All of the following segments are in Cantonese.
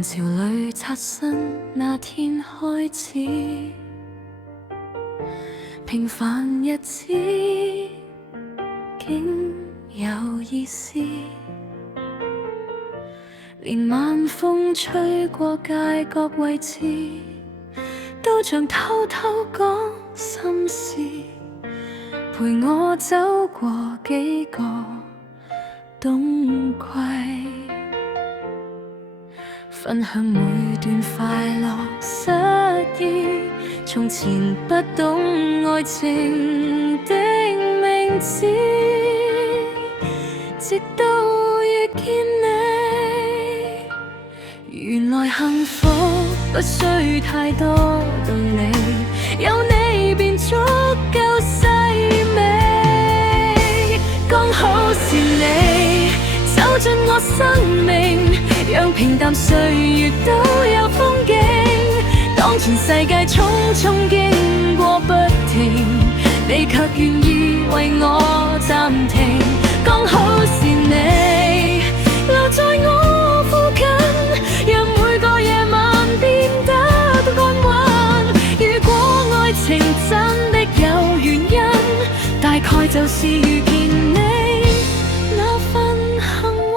人潮裏擦身那天開始，平凡日子竟有意思，連晚風吹過街角位置，都像偷偷講心事，陪我走過幾個冬季，分享每段快樂失意。從前不懂愛情的名字，直到遇見你，原來幸福不需太多道理，有你便足夠細微。剛好是你走進我生命，讓平淡歲月都有風景。當全世界匆匆經過不停，你卻願意為我暫停。剛好是你留在我附近，讓每個夜晚變得安穩。如果愛情真的有原因，大概就是遇見你那份幸運。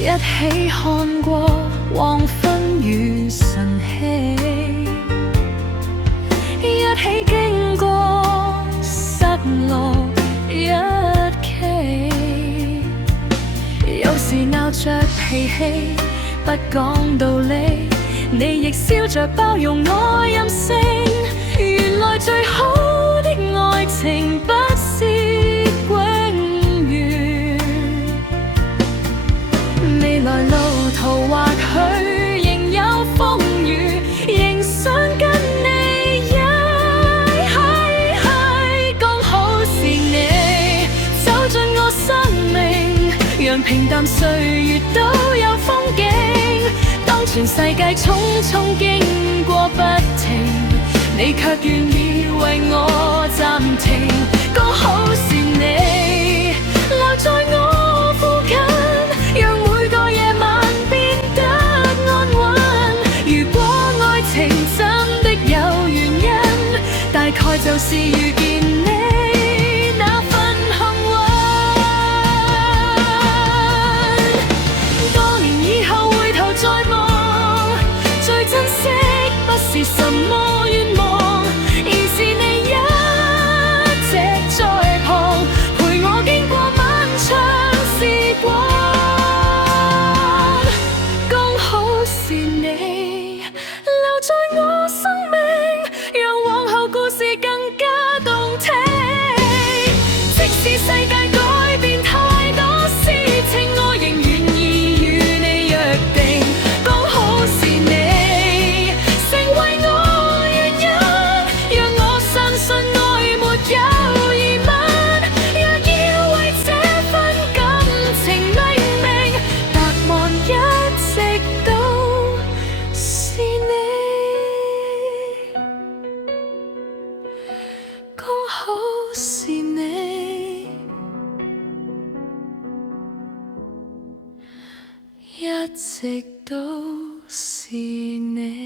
一起看過黃昏與晨曦，一起經過失落一期，有時鬧着脾氣不講道理，你亦笑着包容我任性。原來最好的愛情不是永遠，未來路途或許仍有風雨，仍想跟你一起。剛好是你走進我生命，讓平淡歲月都有風景。當全世界匆匆經過不停，你卻願意為我暫停。剛好是你留在我附近，讓每個夜晚變得安穩。如果愛情真的有原因，大概就是遇見你那份幸運。多年以後回頭再望，最珍惜不是什麼願望，而是你一直在旁，陪我經過漫長時光。剛好是你留在我生命，讓往後故事更加動聽。即使世界改變太多事情，我仍願意與你約定。剛好是你成為我原因，讓我相信愛沒有疑問。若要為這份感情命名，答案一直都是你。剛好是你，一直都是你。